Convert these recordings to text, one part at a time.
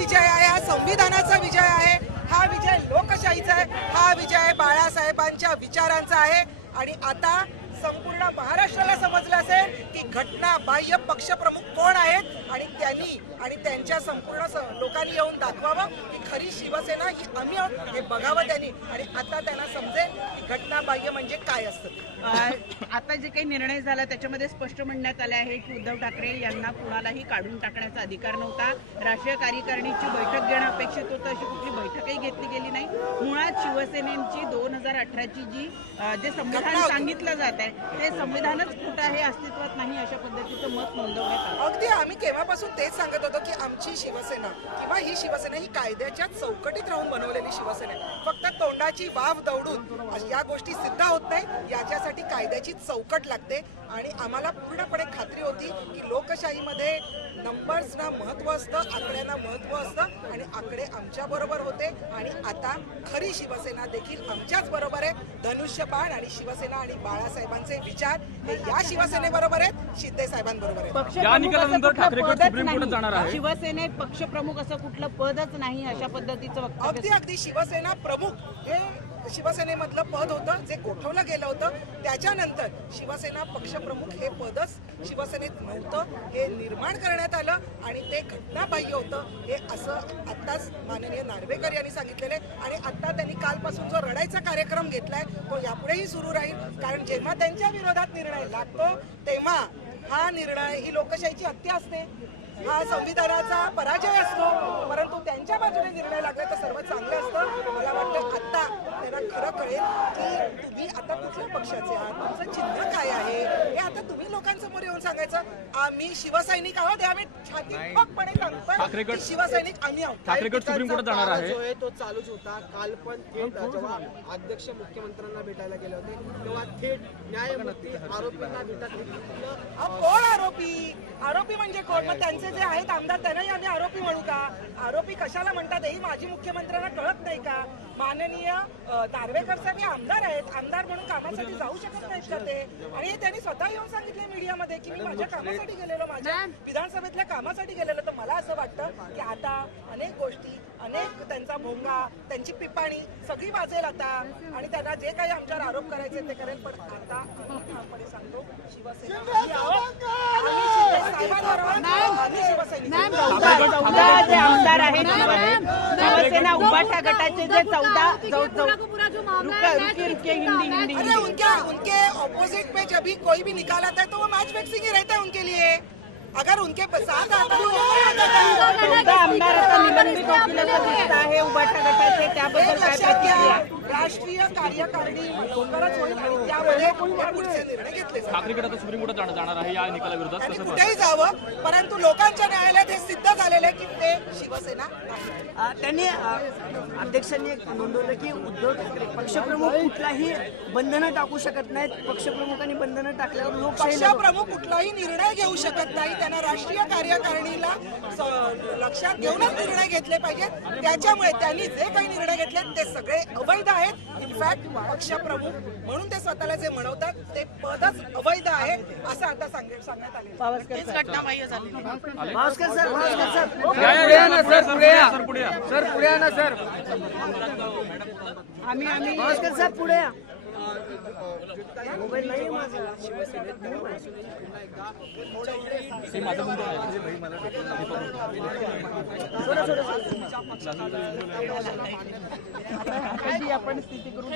विजय आहे, हा संविधानाचा विजय आहे, हा विजय लोकशाहीचा आहे, हा विजय बाळासाहेबांच्या विचारांचा आहे। आणि आता संपूर्ण महाराष्ट्राला समजलं असेल की घटना बाह्य पक्षप्रमुख कोण आहेत आणि त्यांनी आणि त्यांच्या संपूर्ण लोकांनी येऊन दाखवावं की खरी शिवसेना ही आम्ही आहोत हे बघावं त्यांनी। आणि आता त्यांना समजेल की घटना बाह्य म्हणजे काय असतं। आता जे काही निर्णय झाला त्याच्यामध्ये स्पष्ट म्हणण्यात आले आहे की उद्धव ठाकरे यांना कुणालाही काढून टाकण्याचा अधिकार नव्हता। राष्ट्रीय कार्यकारिणीची बैठक घेणं अपेक्षित होतं, अशी कुठली बैठकही घेतली गेली नाही। मुळात शिवसेनेची 2018ची जे संविधान सांगितलं जात आहे ते संविधानच खोटं आहे, अस्तित्वात नाही, अशा पद्धतीचं मत नोंदवण्यात आलं। अगदी आम्ही केव्हापासून तेच सांगत होतो की आमची शिवसेना किंवा ही शिवसेना ही कायद्याच्या चौकटीत राहून बनवलेली शिवसेना आहे। फक्त तोंडाची वाफ दौडून या गोष्टी सिद्ध होत नाही, याच्यासाठी कायद्याची चौकट लागते। आणि आम्हाला पूर्णपणे खात्री होती की लोकशाहीमध्ये नंबर्सना महत्त्व असतं, आकड्यांना महत्त्व असतं आणि आकडे आमच्या बरोबर होते। आणि आता खरी शिवसेना देखील आमच्याच बरोबर आहे। धनुष्यबाण आणि शिवसेना आणि बाळासाहेबांचे विचार हे या शिवसेनेबरोबर आहेत, शिंदे साहेबांबरोबर आहेत। या निकालानंतर ठाकरे गट सुप्रीम कोर्टात जाणार आहे। शिवसेनेत पक्षप्रमुख असं कुठलं पदच नाही, अशा पद्धतीचं वक्तव्य। अगदी शिवसेना प्रमुख हे शिवसेनेमधलं पद होतं जे गोठवलं गेलं होतं। त्याच्यानंतर शिवसेना पक्षप्रमुख हे पदच शिवसेनेत नव्हतं, हे निर्माण करण्यात आलं आणि ते घटनाबाह्य होतं हे असं आत्ताच माननीय नार्वेकर यांनी सांगितलेलं आहे। आणि आत्ता त्यांनी कालपासून जो रडायचा कार्यक्रम घेतलाय तो यापुढेही सुरू राहील, कारण जेव्हा त्यांच्या विरोधात निर्णय लागतो तेव्हा हा निर्णय ही लोकशाहीची हत्या असते, हा संविधानाचा पराजय असतो। परंतु त्यांच्या बाजूने निर्णय लागला तर सर्व चांगलं असतं। मला वाटतं आता त्यांना खरं कळेल की तुम्ही आता कुठल्या पक्षाचे आहात, तुमचं चिन्ह काय आहे हे आता तुम्ही लोकांसमोर येऊन सांगायचं। आम्ही शिवसैनिक आहोत हे आम्ही छातीपणे सांगतोय की शिवसैनिक आम्ही आहोत। ठाकरे गट सुप्रीम कोर्टात जाणार आहे जो आहे तो चालूच होता। काल पण थेट जेव्हा अध्यक्ष मुख्यमंत्र्यांना भेटायला गेले होते तेव्हा थेट न्यायमूर्ती आरोपींना भेटत कोण आरोपी म्हणजे कोण? मग त्यांचे जे आहेत आमदार त्यांनाही आम्ही आरोपी म्हणू का? आरोपी कशाला म्हणतात हे माजी मुख्यमंत्र्यांना कळत नाही का? माननीय नार्वेकर साहेब हे आमदार आहेत, आमदार म्हणून कामासाठी जाऊ शकत नाहीत का ते? आणि हे त्यांनी स्वतः येऊन सांगितले मीडियामध्ये की मी माझ्या कामासाठी गेलेलो, माझ्या विधानसभेतल्या कामासाठी गेलेलो। तर मला असं वाटतं की आता अनेक गोष्टी, अनेक त्यांचा भोंगा, त्यांची पिपाणी सगळी वाजेल आता आणि त्यांना जे काही आमच्यावर आरोप करायचे ते करेल। पण आता आम्ही ठामपणे सांगतो शिवसेना आम्ही आहोत, आम्ही शिंदे साहेबांबरोबर, आम्ही शिवसैनिक आहोत। जे आमदार आहेत शिवसेना उभाठा गटाचे जे 14 हिंदी अरे उनके ऑपोजिट पे जब भी कोई भी निकाल आता है तो वो मैच फिक्सिंग ही रहता है उनके लिए। अगर उनके साथ आता है आमदार आता निलंबित होतील असं दिसत आहे उभाठा गटाचे, त्याबद्दल काय प्रतिक्रिया? राष्ट्रीय कार्यकारिणी लवकरच होईल आणि त्यामध्ये पुढचे निर्णय घेतले जातील। ठाकरे गट आता सुप्रीम कोर्टात जाणार आहे या निकालाविरोधात त्यांनी कसं कुठेही जावं, परंतु लोकांच्या न्यायालयात हे सिद्ध झालेलं आहे की ते शिवसेना नाही। त्यांनी अध्यक्षांनी एक नोंदवलं की उद्धव ठाकरे पक्षप्रमुख कुठलाही बंधनं टाकू शकत नाहीत, पक्षप्रमुखांनी बंधनं टाकल्यावर लोकशाही पक्षप्रमुख कुठलाही निर्णय घेऊ शकत नाही, त्यांना राष्ट्रीय कार्यकारिणीला लक्षात घेऊनच निर्णय घेतले पाहिजेत। त्याच्यामुळे त्यांनी जे काही निर्णय घेतले ते सगळे अवैध आहेत। इनफॅक्ट पक्षप्रमुख म्हणून ते स्वतःला जे म्हणवतात ते पदच अवैध आहे असं आता सांगण्यात आले। घटनाबाह्य झाली। भास्कर सर पुढे या ना सर। आम्ही भास्कर सर पुढे या। मोबाईल नाही माझा आपण स्थिती करून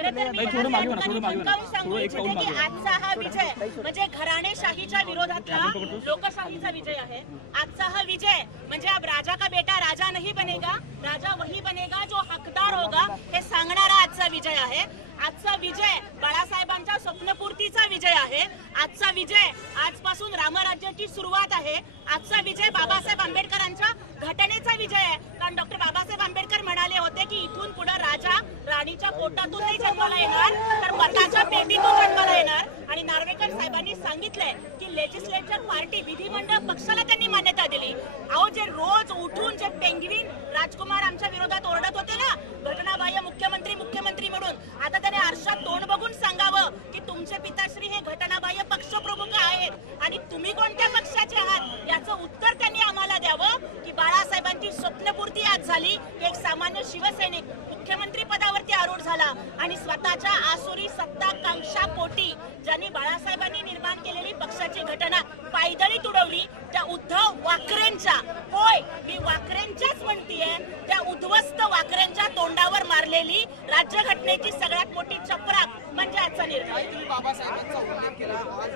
आजचा हा विजय म्हणजे घराणेशाहीच्या विरोधातला लोकशाहीचा विजय आहे। आजचा हा विजय म्हणजे अब राजा का बेटा राजा नहीं बनेगा, राजा वही बनेगा जो हकदार होगा हे सांगणारा आजचा विजय आहे। आजचा विजय बाळासाहेबांच्या स्वप्नपूर्तीचा विजय आहे। आजचा विजय आजपासून रामराज्याची सुरुवात आहे। आजचा विजय बाबासाहेब आंबेडकरांच्या घटनेचा विजय आहे। कारण डॉक्टर बाबासाहेब आंबेडकर म्हणाले होते की इथून पुढे राजा राणीच्या पोटातून नाही जन्माला येणार तर मताच्या पेटीतून जन्माला येणार। आणि नार्वेकर साहेबांनी सांगितलंय की लेजिस्लेचर पार्टी विधिमंडळ पक्षाला त्यांनी मान्यता दिली। अहो जे रोज उठून जे पेंग्विन राजकुमार आमच्या विरोधात ओरडत होते ना घटनाबाह्य मुख्यमंत्री म्हणून, आता त्याने आरशात तोंड बघून सांगावं की तुमचे पिताश्री हे घटनाबाह्य पक्षप्रमुख आहेत आणि तुम्ही कोणत्या पक्षाचे आहात याचं उत्तर त्यांनी आम्हाला द्यावं की बाळासाहेबांची स्वप्नपूर्ती आज झाली की एक सामान्य शिवसैनिक मुख्यमंत्री पदावरती आरूढ झाला आणि स्वतःच्या आसुरी सत्ताकांक्षा पोटी ज्यांनी बाळासाहेबांनी निर्माण केलेली पक्षाची घटना पायदळी तुडवली त्या उद्धव वाकरेंच्या, होय मी वाकरेंच्याच म्हणतीये, त्या उद्ध्वस्त वाकरेंच्या तोंडावर मारलेली राज्यघटनेची सगळ्यात मोठी चपराक म्हणजे आजचा निर्णय. तुम्ही बाबासाहेबांचा उल्लेख केला. आज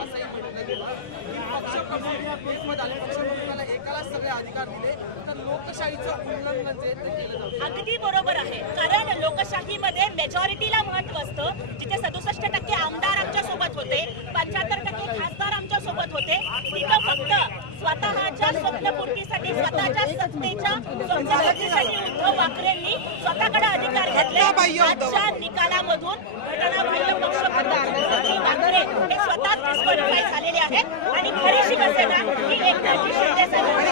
असंही म्हटलं गेलं की पक्षप्रमुख आले, पक्षप्रमुखाला एकाला सगळे अधिकार दिले तर लोकशाहीचं उल्लंघन जे ते केलं जातं. अगदी बरोबर आहे, कारण लोकशाहीमध्ये मेजॉरिटीला महत्व असतं. जिथे 67% आमदार आमच्या सोबत होते, 75% खासदार आमच्या सोबत होते, तिथं फक्त स्वतःच्या स्वप्नपूर्तीसाठी, स्वतःच्या सत्तेच्या स्वप्नपूर्तीसाठी उद्धव वाकरेंनी स्वतःकडे अधिकार घेतले. आजच्या निकालामधून घटनाबाह्य पक्षप्रमुख उद्धव वाकरे हे स्वतःच डिस्क्वालिफाय झालेले आहेत आणि खरी शिवसेना ही एकनाथ शिंदे साहेब